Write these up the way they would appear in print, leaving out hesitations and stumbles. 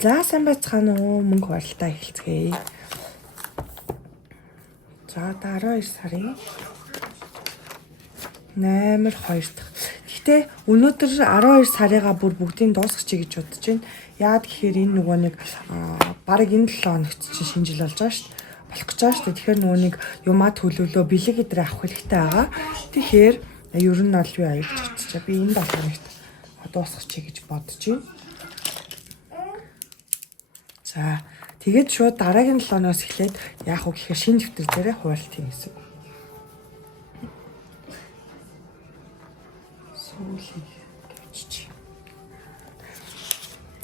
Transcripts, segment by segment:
За сайн байцгаана уу? Мөнгө хуваарлалтаа эхэлцгээе. За 12 сарын 8-р 2 дахь. Гэхдээ өнөөдөр 12 сарыгаа бүр бүгдийг дуусгачих гэж бодож байна. Яагаад гэхээр энэ нөгөө нэг баг энэ 7 хоногт чинь шинэ жил болж байгаа шүү дээ. Болох гэж байгаа шүү дээ. Тэгэхээр нөгөө нэг юмаа төлөвлөө бэлэг идрээ авах хэрэгтэй байгаа. Тэгэхээр ер нь бол юу аяж чичээ. Би энэ 7 хоногт дуусгачих гэж бодож байна. За тэгээд шууд дараагийн 7 хоногоос эхлээд яах вэ гэхээр шинэ дэвтэр дээрээ хуваалт хийн гэсэн.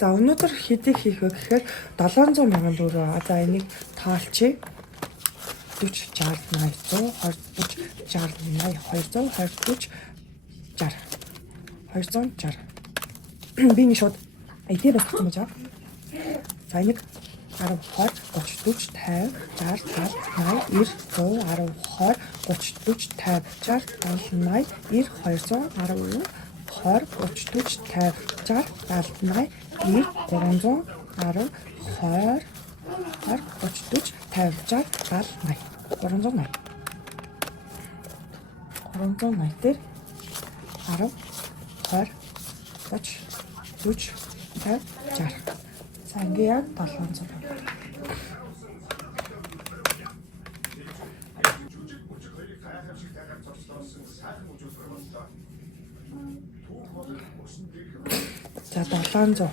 За өнөөдөр хэдийг хийх вэ гэхээр 700 сая төгрөгөө. За энийг тоолчих. 40 60 80 100 20 40 60 80 220 40 60 260 би нэг шууд эдгээр бас юм жаа. За энийг 10 20 30 40 50 60 60 90 100 10 30 40 50 60 90 100 10 20 30 40 50 60 90 380 дээр 10 20 30 40 50 60 За ингээ яг 700. За 700.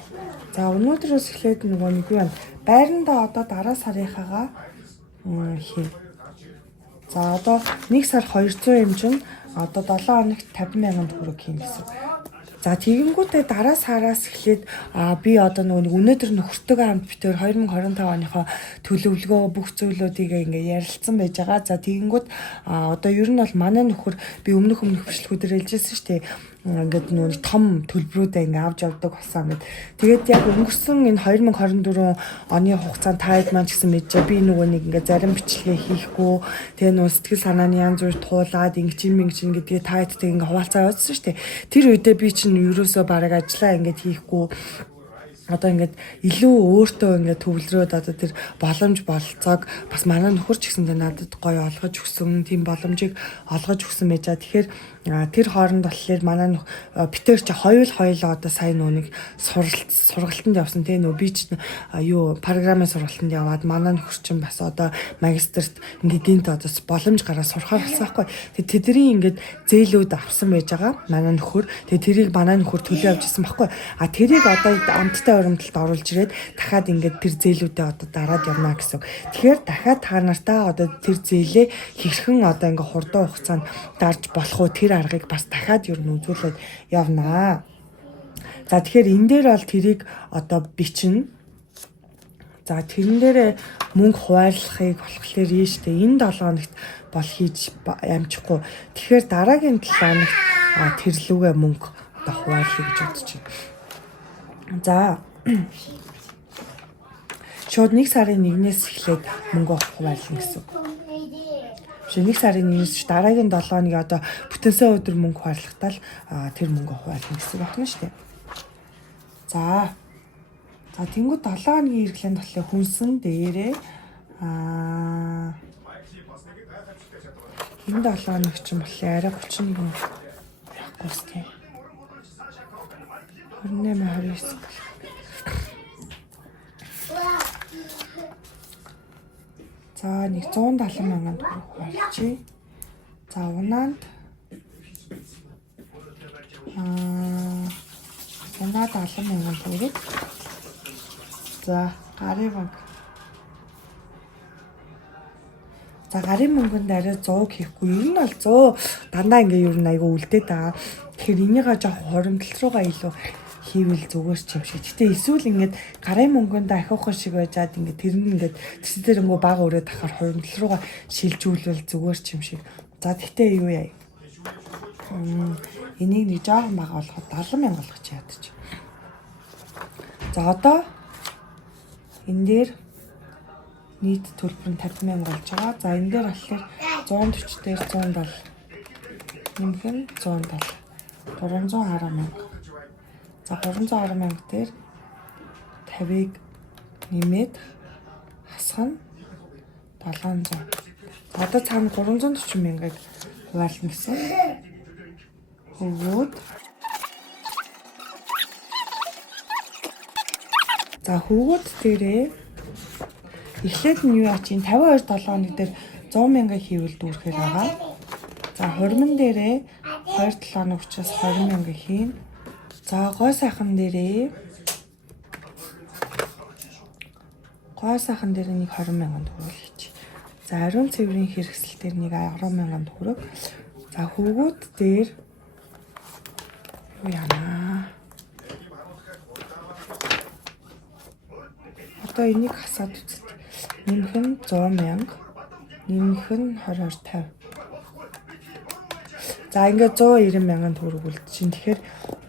За өнөөдрөөс эхлээд нөгөө нэг юу байна? Байранда одоо дараа сарынхаагаа хий. За одоо 1 сар 200 юм чинь одоо 7 хоногт 50 сая төгрөг хийн гэсэн. За тэгэнгүүтээ дараа сараас эхлээд би одоо нөгөө өнөөдөр нөхөртөөгөө хамт битээр 2025 оныхоо төлөвлөгөө бүх зүйлүүдийг ингээ ярилцсан байж байгаа. За тэгэнгүүт одоо ер нь бол манай нөхөр би өмнөх бичлэгүүдээр хэлжсэн шүү дээ. Ингээд нөгөө том төлбөрүүдээ ингээ авч явдаг болсон гэд. Тэгээд яг өнгөрсөн энэ 2024 оны хугацаанд таад маань ч гэсэн мэдээ би нөгөө нэг ингээ зарим бичлэгээ хийхгүй тэгээ нөгөө сэтгэл санааны янз бүр туулаад ингэчин гэдгээ таадтай ингээ хуваалцаа явуулсан шүү дээ. Тэр үедээ би чинь ерөөсөө бараг ажиллаа ингээ хийхгүй одоо ингээд илүү өөртөө ингээд төвлөрөөд одоо тэр боломж болцоог бас манай нөхөр ч гэсэн надад гоё олгож өгсөн тийм боломжийг олгож өгсөн байж байгаа. Тэгэхээр тэр хооронд болохоор манай битээр ч хоёулаа одоо сайн нүг сургалтанд явсан тийм нөө би ч юу програмын сургалтанд яваад манай нөхөр чинь бас одоо магистрт ингээд гинт одоо боломж гараад сурахаар болсон байхгүй. Тэгээ тэдний ингээд зээлүүд авсан байж байгаа манай нөхөр. Тэгээ тэрийг манай нөхөр төлөө авч ирсэн байхгүй. Тэрийг одоо амттай урамдалд оруулж ирээд дахиад ингээд тэр зээлүүдээ одоо дараад явна гэсэн. Тэгэхээр дахиад та нартаа одоо тэр зээлээ хэрхэн одоо ингээд хурдан хугацаанд дарж болох уу тэр аргыг бас дахиад ер нь үзүүлээд явнаа. За тэгэхээр энэ дээр бол тэрийг одоо бичнэ. За тэрэн дээрээ мөнгө хуваарлахыг болохоор ийштэй энэ 7 хоногт бол хийж амжихгүй. Тэгэхээр дараагийн 7 хоногт тэр лүгээ мөнгө одоо хуваарлахыг гэж бодож байна. За шууд 1 сарын 1-ээс эхлээд мөнгө хуваарлах гэсэн. Шинэ 1 сарын 1-ээс дараагийн 7 хоногийн одоо бүтэнсээ өдөр мөнгө хуваарлахтаа л тэр мөнгө хуваарлах гэсэн байна шүү дээ. За тэнгуү 7 хоногийн хэрэглээнд болохоор хүнсэн дээрээ энэ 7 хоног ч юм бол арай 31 байхгүй шүү дээ. 28 29 За нэг 170 сая төгрөг хуваалцъя. За унаанд 70 сая төгрөг. За гарын мөнгө. За гарын мөнгөнд арай 100 хийхгүй. Ер нь бол 100 дандаа ингээ ер нь айгүй үлдээд байгаа. Тэгэхээр энийгээ жоох хоримтлал руугаа илүү хийвэл зүгээр ч юм шиг. Гэтэ эсвэл ингээд гарын мөнгөнд ахиухан шиг байжгаад ингээд тэр нь ингээд тэр ингээ баг өрөөд ахаар хоримтлал руугаа шилжүүлвэл зүгээр ч юм шиг. За тэгтээ юу яа. Энийг нэг жоохон бага болгоход 70 сая болгоч ядчих. За одоо энэ дээр нийт төлбөр нь 50 сая болж байгаа. За энэ дээр болохоор 140 дээр 170 нэмэх нь 170 310 сая. За 310 сая дээр 50-ыг нэмээд хасах нь 700. Одоо цаана 340 мянгаыг хуваална гэсэн. Хөвгүүд. За хөвгүүд дээрээ эхлээд нь юу яа чинь 52 7 хоног дээр 100 мянга хийвэл дүүрхээр байгаа. За хурмын дээрээ 2 7 хоног учраас 20 мянга хийн. За гой сайхан дээрээ нэг 20 мянган төгрөг хийчих. За ариун цэврийн хэрэгсэл дээр нэг 10 мянган төгрөг. За хөвгүүд дээр юу яана? Одоо энийг хасаад үзтээ. Нэмэх нь 100 мянга. Нэмэх нь 22 50. За ингээд 190 мянган төгрөг үлдчихин. Тэгэхээр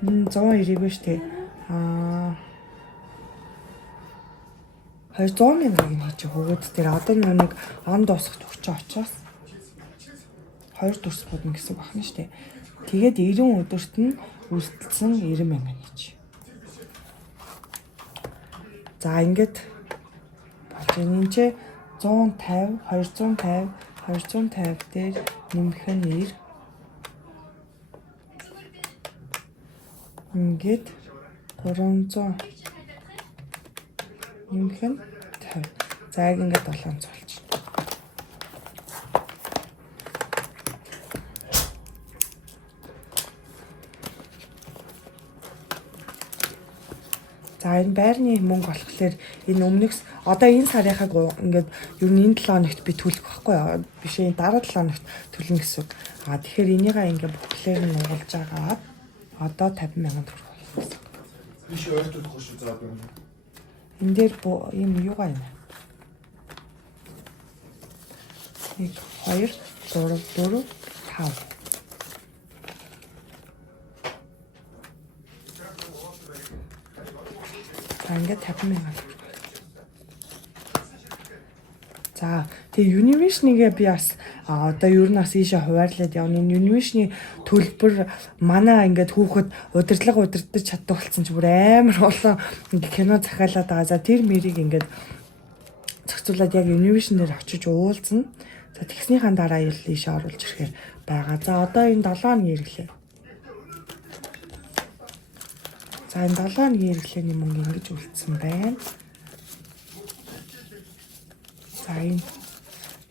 190 биш тий. 200 мянгагийн хийж хөвгүүд дээр одоо нэг он дуусах төгчөө очоос 2 дүрс бодно гэсэн үг байна шүү дээ. Тэгээд 90 өдөрт нь үлдсэн 90 мянган хийж. За ингээд болж энэ ч 150 250 дээр нэмэх нь 90. Ингээд 300 нэмэх нь 50. За яг ингээд 700 болчих. За энэ байрны мөнгө болохоор энэ өмнөхс одоо энэ сарынхаг ингээд ер нь энэ 7 хоногт би төлөх байхгүй юу? Биш энэ дараа 7 хоногт төлнө гэсэн. Тэгэхээр энийгээ ингээд бүхлээр нь угалж агаад одоо 50 мянган төгрөг болно гэсэн. Биш ойртол хөш заад байна. Энэ дээр юм юугаа юм. 1 2 3 4 5. Ингээд 50 мянган. За тэгээ Univision-гээ би бас одоо ер нь бас ийшээ хуваарлаад явна. Энэ Univision-ийн төлбөр манай ингээд хүүхэд удирдлага удирдах чаддаг болсон ч бүр амар олон кино захиалаад байгаа. За тэр мэрийг ингээд зохицуулаад яг Univision дээр очиж уулзна. За тэгснийхэн дараа ийшээ оруулж ирэхээр байгаа. За одоо энэ 7 хоногийн хэрэглээ. За энэ 7 хоногийн хэрэглээний мөнгө ингэж үлдсэн байна. За энэ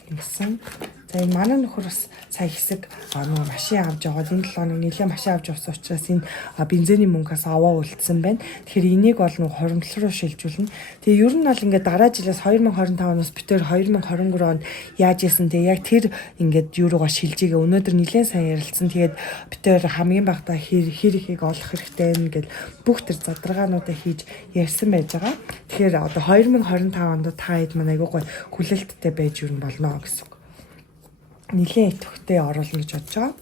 ингэсэн. За энэ манай нөхөр бас сая хэсэг нөгөө машин авч яваад энэ 7 хоног нэлээд машин авч явсан учраас энэ бензиний мөнгөөс аваа үлдсэн байна. Тэгэхээр энийг бол нөгөө хоримтлол руу шилжүүлнэ. Тэгээ ер нь бол ингээд дараа жилээс 2025 оноос битээр 2023 онд яаж ийсэн тэгээ яг тэр ингээд юуруугаа шилжигээ өнөөдөр нэлээд сайн ярилцсан. Тэгээд битээр хамгийн багтаа хэр ихийг олох хэрэгтэй ингээд бүх тэр задрагаануудаа хийж ярьсан байж байгаа. Тэгэхээр одоо 2025 онд та хэд маань айгүй гой хүлээлттэй байж юу болно гэсэн. Нилийн идэвхтэй оруулна гэж бодож байгаа.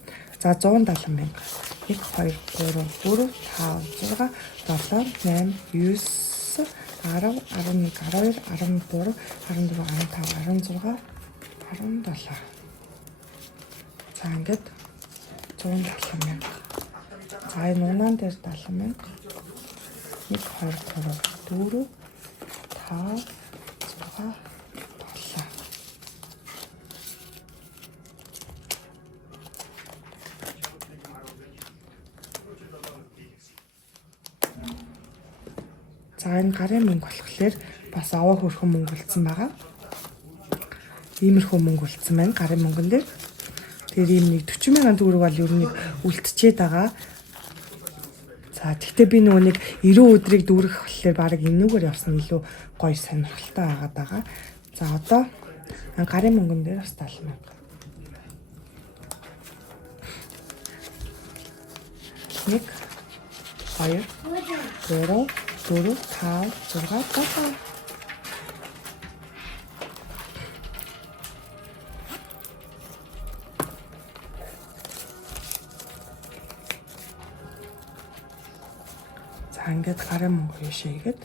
За 170 мянга. 1 2 3 4 5 6 7 8 9 10 11 12 13 14 15 16 17. За ингээд 170 мянга. За энэ унаан дээр 70 мянга. 1 2 3 4 5 6 За энэ гарын мөнгө болохоор бас аваа хөрхөн мөнгө үлдсэн байгаа. Иймэрхүү мөнгө үлдсэн байна гарын мөнгөн дээр. Тэгэхээр ийм нэг 40 мянган төгрөг бол ер нь үлдчихэд байгаа. За тэгтээ би нөгөө нэг 90 өдрийг дүүрэх болохоор баг энүүгээр явсан илүү гоё сонирхолтой байгаад байгаа. За одоо гарын мөнгөн дээр бас 70 мянга. 1 2 3 4 5 6 7. За ингээд гарын мөнгө хийгээд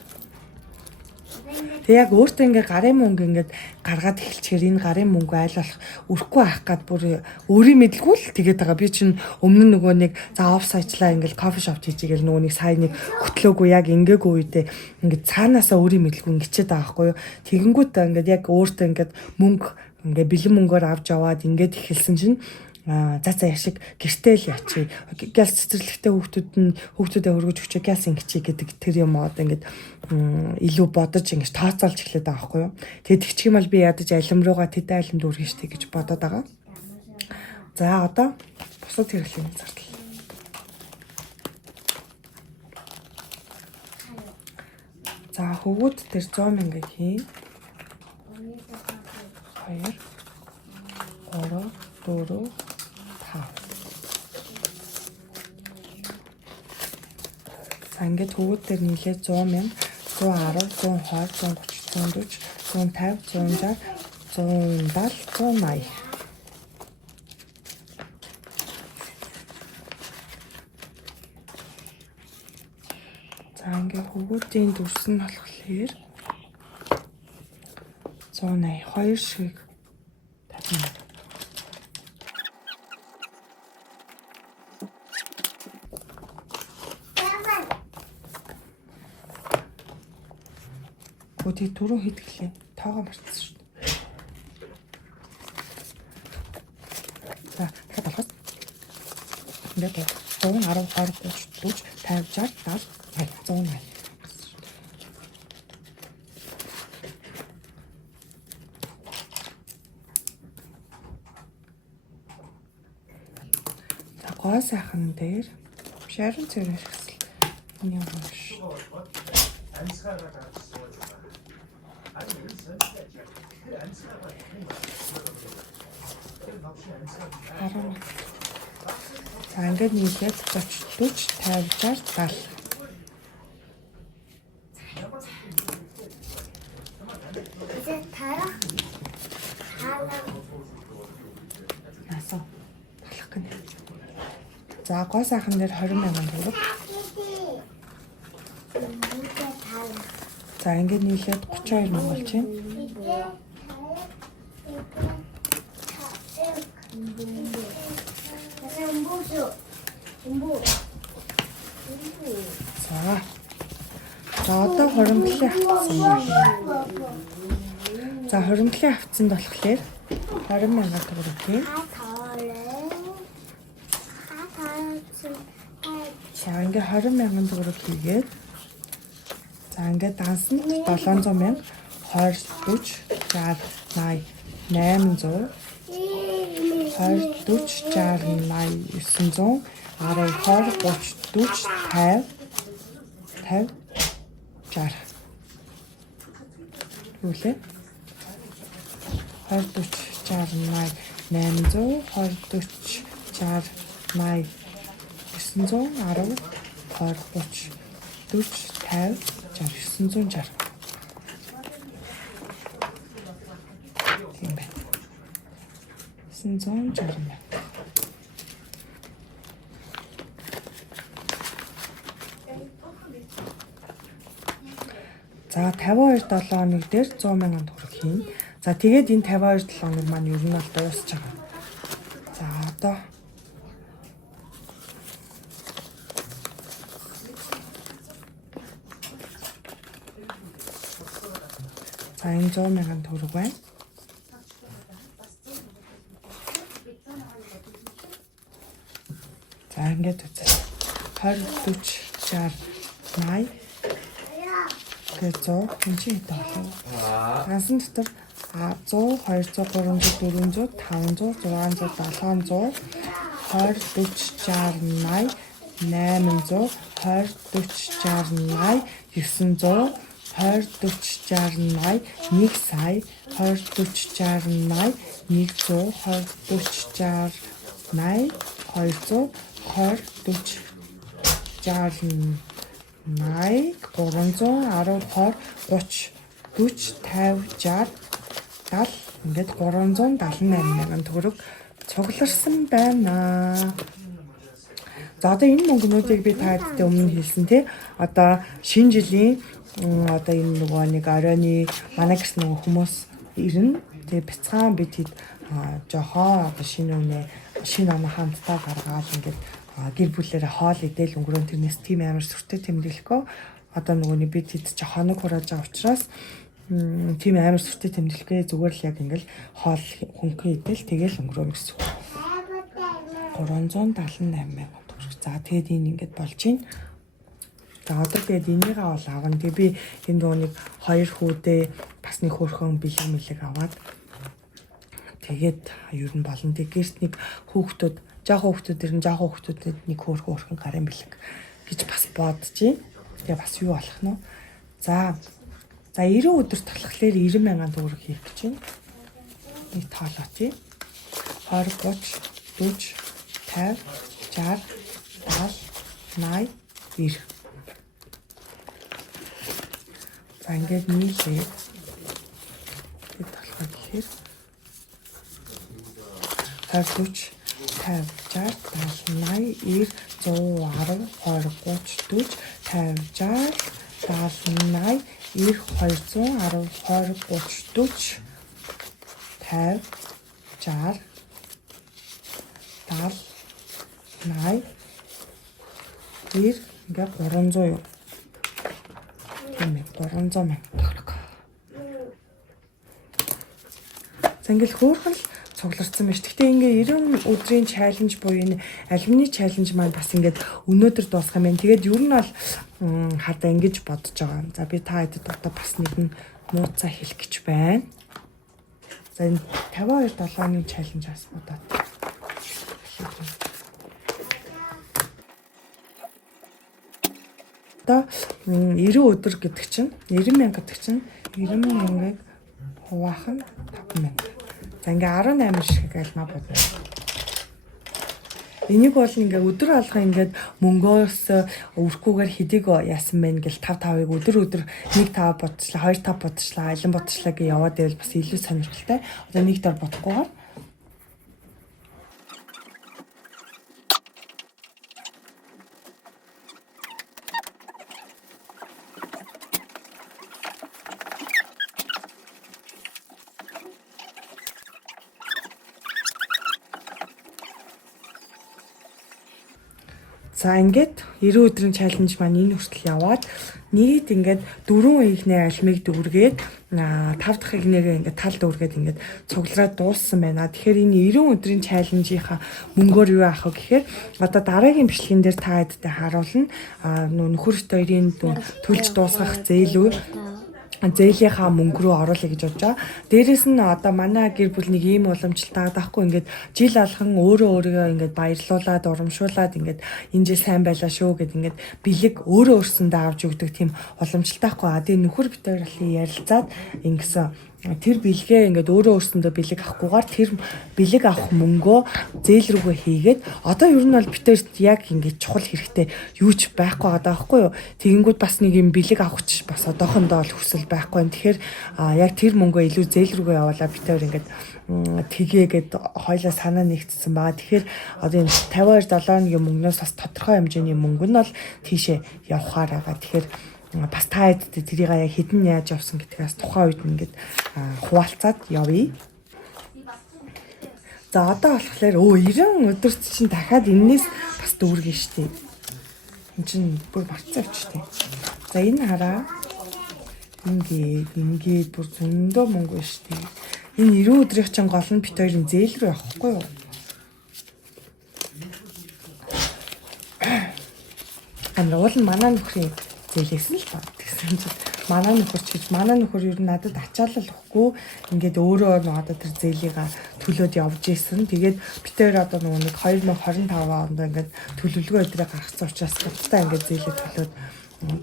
Тэг яг өөртөө ингээ гарын мөнгө ингээд гаргаад эхэлчихээр энэ гарын мөнгө айл болох өрөхгүй авах гад бүр өөрийн мэдлгүй л тэгээд байгаа. Би чинь өмнө нь нөгөө нэг за оф сайчлаа ингээл кофе шоп хийчихгээл нөгөө нэг сайн нэг хөтлөөгүй яг ингээгүй үедээ ингээд цаанаасаа өөрийн мэдлгүй ингэчээд байгаа байхгүй юу. Тэгэнгүүт ингээд яг өөртөө ингээд мөнгө ингээ бэлэн мөнгөөр авч яваад ингээд эхэлсэн чинь за яшиг гэртэл ячи гялс цэцэрлэгтэй хүүхдүүдэд хөргөж өчөө гялс ингэчи гэдэг тэр юм одоо ингээд илүү бодож ингэж тооцоолж эхлэдэг байгаа байхгүй юу. Тэгээд тэгчих юм бол би ядаж алим руугаа тэдэн алимд үргэн штэ гэж бодоод байгаа. За одоо бусад хэрэглээний зардал. За хөвгүүд тэр 100 мянга хийн. 2 3 4 За ингээд хөвгүүд дээр нийлээд 100 мянга, 110, 120, 130, 140, 150, 160, 170, 180. За ингээд хөвгүүдийн дүрс нь болохоор 180, 2 шиг тавина. Өдөө түрүү хийдгэлээ. Тоогоо марцсан шүү дээ. За, дахиад болохоос. Ингээд 110, 20, 30, 40, 50, 60, 70, 180. За, гоо сайхан дээр шарин цэвэр хэрэгсэл. Энэ юм биш. За ингээд нийлээд 30, 40, 50, 60, 70. Насаа талах гэнэ. За гоо сайхан дээр 20 мянган төгрөг. За ингээд нийлээд 32 мянга болж байна. За одоо хоримтлын авцсан. За хоримтлын авцсанд болохоор 20 мянга төгрөг тийм. За ингээд 20 мянган төгрөг хийгээд за ингээд дансанд 700 мянга 20, 40, 60, 80, 800 20, 40, 60, 80, 900 10, 20, 30, 40, 50, 50, 60. Үлээ. 20, 40, 60, 80, 800 20, 40, 60, 80, 900 10, 20, 30, 40, 40, 50, 60, 960. Тийм байна. 960 байна. За 52 7 хоног дээр 100 мянган төгрөг хийн. За тэгээд энэ 52 7 хоног маань ер нь бол дуусч байгаа. За одоо за энэ 100 мянган төгрөг байна. За ингээд үзээ. 20 40 60 80 гээд 100 энэ чинь хэд болов? Гансан дотор 100 200 300 400 500 600 700 20 40 60 80 800 20 40 60 80 900 20 40 60 100 20 40 60 80 100 20 40 60 10 30 40 50 60 70 ингээд 378 мянган төгрөг цугларсан байна. За одоо энэ мөнгнүүдийг би та бүхэнд өмнө хэлсэн тий. Одоо шинэ жилийн одоо энэ нөгөө нэг оройны манай гэрс нөгөө хүмүүс ирнэ. Тэгээ бяцхан бид хэд жохоо одоо шинэ оноо хамтдаа гаргаад ингээд гэр бүлээрээ хоол идэл өнгөрөн тэрнээс тийм амар сүртэй тэмдэглэхгүй. Одоо нөгөө нэг бид хэд жохоног хурааж байгаа учраас тийм амар сүртэй тэмдэглэхгүй зүгээр л яг ингээд хоол хөнгөн идэл тэгэл өнгөрөө гэсэн. 378 мянган төгрөг. За тэгээд энэ ингээд болж байна. За одоо тэгээд энийгээ бол авна. Тэгээ би энэ нөгөө нэг 2 хүүдээ бас нэг хөөрхөн бэлэг аваад тэгээд ер нь болно. Тэгээ гэрт нэг хүүхдүүд, жоохон хүүхдүүдэд нэг хөөрхөн гарын бэлэг гэж бас бодож байна. Тэгээ бас юу болох нь вэ? За 90 өдөрт болохоор 90 мянган төгрөг хийх гэж байна. Нэг тоолоо тий. 20, 30, 40, 50, 60, 70, 80, 90. За ингээд нийлээд хэд болох вэ гэхээр 20, 40, 50, 60, 70, 80, 100, 10, 20, 30, 40, 50, 60, 70, 80, 90, ингээд 300 юу. Тийм ээ 300 мянган төгрөг. За ингээл хөөрхөн л цугларсан байна ш. Гэхдээ ингээ 90 өдрийн чаленж буюу энэ алюмины чаленж маань бас ингээд өнөөдөр дуусах юм байна. Тэгээд ер нь бол хадаа ингэж бодож байгаа. За би та хэдэд одоо бас нэгэн нууцаа хэлэх гэж байна. За энэ 52 долооны чаленжаас бодоод. Одоо 90 өдөр гэдэг чинь 90 мянга гэдэг чинь 90 мянгаыг хуваах нь 5 мянга. За ингээ 18 шиг альмаа бодно. Энийг бол ингээ өдөр алга ингээд мөнгөөс өрхгүйгээр хэдийг яасан байна гэл 5-5-ыг өдөр 1-5 бодчихлаа, 2-5 бодчихлаа, алин бодчихлаа гэж яваад байвал бас илүү сонирхолтой. Одоо нэг дор бодохгүйгээр за ингээд 90 өдрийн чаленж маань энэ хүртэл яваад нийт ингээд 4 ихний алимыг дүүргээд 5 дахь игнэгээ ингээд тал дүүргээд ингээд цуглараад дууссан байна. Тэгэхээр энэ 90 өдрийн чаленжийнхаа мөнгөөр юу аах вэ гэхээр одоо дараагийн бичлэгэн дээр та хэдтэй харуулна. Нөхөр хоёрын төлж дуусгах зээлүүд зээлийнхаа мөнгө рүү оруулъя гэж бодож байгаа. Дээрээс нь одоо манай гэр бүл нэг ийм уламжлалт таахгүй ингээд жил алхан өөрийгөө ингээд баярлуулад урамшуулад ингээд энэ жил сайн байлаа шүү гэд ингээд бэлэг өөрөөсөндөө авч өгдөг тийм уламжлалт таахгүй. Тэгээ нөхөр битээр ярилцаад ингэсэн тэр бэлгээ ингээд өөрөөсөндөө бэлэг авахгүйгээр тэр бэлэг авах мөнгөө зээл рүүгээ хийгээд одоо ер нь бол битэрт яг ингээд чухал хэрэгтэй юу ч байхгүй байгаа байхгүй юу. Тэгэнгүүт бас нэг юм бэлэг авахч бас одоохондоо л хүсэл байхгүй. Тэгэхээр яг тэр мөнгөө илүү зээл рүүгээ явуулаад битэр ингээд тгээгээд хоёлаа санаа нэгтсэн байгаа. Тэгэхээр одоо энэ 52 долооны мөнгнөөс бас тодорхой хэмжээний мөнгө нь бол тийшээ явахаар байгаа. Тэгэхээр бас та хэдтэй тэрийг яг хэдэн яаж явсан гэдгээс тухайн үед ингээд хуваалцаад явъя. За одоо болохоор 90 өдөрт чинь дахиад энэс бас дүүргэн штеп. Энд чинь бүр марцсан авчтэй. За энэ хараа. Ингээд бүр зөндөө мөнгө штеп. Энэ 90 өдрийн чинь гол нь бит хоёрын зээл рүү явахгүй юу? Уул нь манай нөхрийн зээлээс л баг гэсэн чинь манай нөхөр ер нь надад ачаалал өгөхгүй ингээд өөрөө одоо тэр зээлийг төлөөд явж исэн. Тэгээд битээр одоо нэг 2025 онд ингээд төлөвлөгөө өдрөө гаргацсан учраас гутаа ингээд зээлээ төлөөд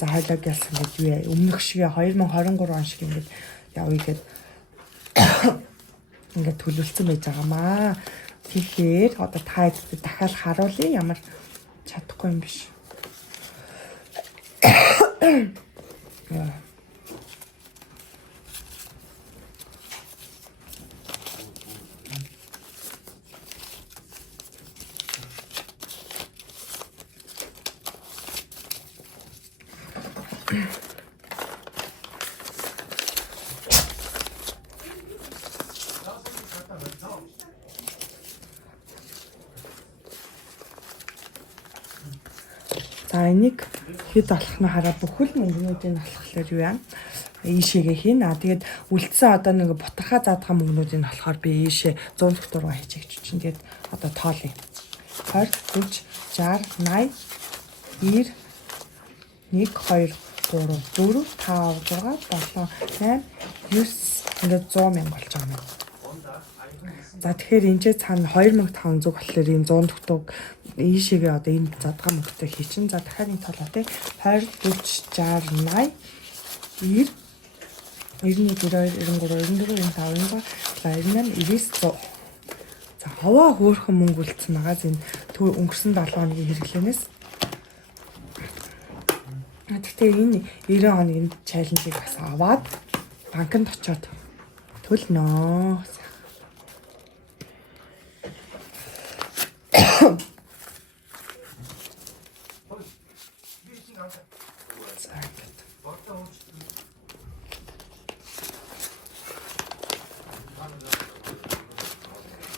за хойлоо гэлсэн ингээд юу яа өмнөх шиг 2023 он шиг ингээд явъя гэд ингээд төлөвлөсөн байж байгаамаа. Тэгэхээр одоо та хэд дахиад харуулъя ямар чадахгүй юм биш. За энийг хэд болох нь хараа бүхэл мөнгнүүдийн болохоор юу яа? Ийшээгээ хийнэ. Тэгээд үлдсэн одоо нэг бутархаа заадгаа мөнгнүүдийн болохоор би ийшээ 100 дураа хийчих чинь. Тэгээд одоо тоолъё. 20, 40, 60, 80, 90, 1, 2, 3, 4, 5, 6, 7, 8, 9 ингээд 100 мянга болж байгаа юм. За тэгэхээр энэ ч цаана 2500 болохоор энэ 100 дутууг ийшээгээ одоо энэ задгаа мөнгөтэй хийчин. За дахиад нэг тоолоо тий 20, 40, 60, 80, 90, 91, 92, 93, 94, 95, 96, 97, 98, 99, 100. За хаваа хөөрхөн мөнгө үлдсэн байгаа энэ өнгөрсөн 7 хоногийн хэрэглэнээс. Гэхдээ энэ 90 хоногийн чаленжийг бас аваад банкнд очиод төлнө.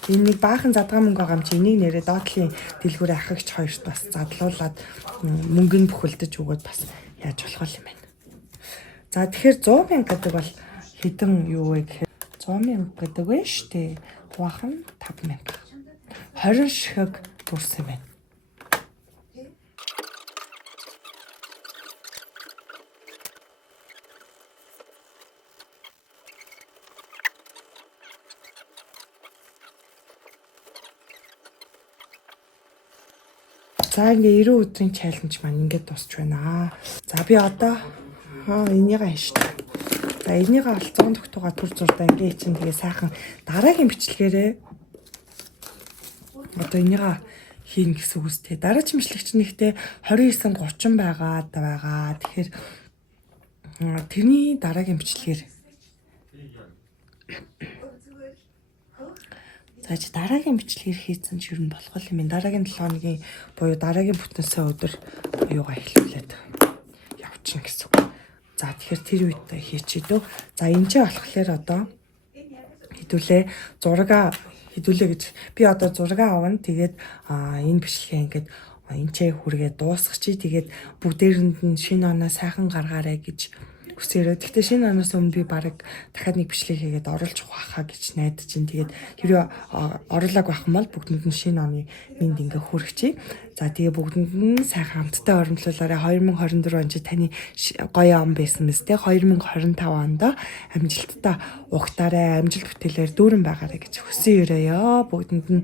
Энэ нэг баахан задгаа мөнгө байгаа юм чи энийг нэрээ доотлын дэлгүүрээ ахагч хоёрт бас задлуулад мөнгө нь бүхэлдэж өгөөд бас яаж болох юм бэ? За тэгэхээр 100 мянга гэдэг бол хэдэн юу вэ гэхээр 100 мянга гэдэг вэ штэ. Баахан 5 мянга. 20 шихэг дүрсэн юм байна. За ингээ 90 өдрийн чаленж маань ингээд дуусч байна. За би одоо энийг хааштай. За энийг бол 100 тогтоогоо төр зурдаа ингээ чинь тэгээ сайхан дараагийн бичлэгээрээ одоо энийг хийн гэсэн үг үстэй. Дараагийн бичлэгч нэгтээ 29:30 байгаа. Тэгэхээр тэрний дараагийн бичлэгээр за чи дараагийн бичлэгээр хийсэн ч юу болох юм. Дараагийн 7 хоногийн буюу дараагийн бүтэнсээ өдөр юугаа эхлүүлээд явчихна гэсэн үг. За тэгэхээр тэр үед хийчихээ. За энэ ч болохоор одоо хэдүүлээ зураг хэдүүлээ гэж би одоо зураг авна. Тэгээд энэ бичлэгээ ингээд энэ хүргээ дуусгачих. Тэгээд бүгдээрэнд нь шинэ оноо сайхан гаргаарай гэж хүсээрээ. Гэхдээ шинэ оноос өмнө би баг дахиад нэг бичлэг хийгээд оруулж ухаахаа гэж найдаж чинь. Тэгээд хэрвээ оруулаагүй байх юм бол бүгдэнд нь шинэ оны минь ингээ хүрчихье. За тэгээ бүгдэнд нь сайхан хамтдаа оромжлуулаарай. 2024 он чи таны гоё он байсан мэт те. 2025 онд амжилттай ухтаарай, амжилт бүтээлээр дүүрэн байгаарай гэж хүсэн өрөөё. Бүгдэнд нь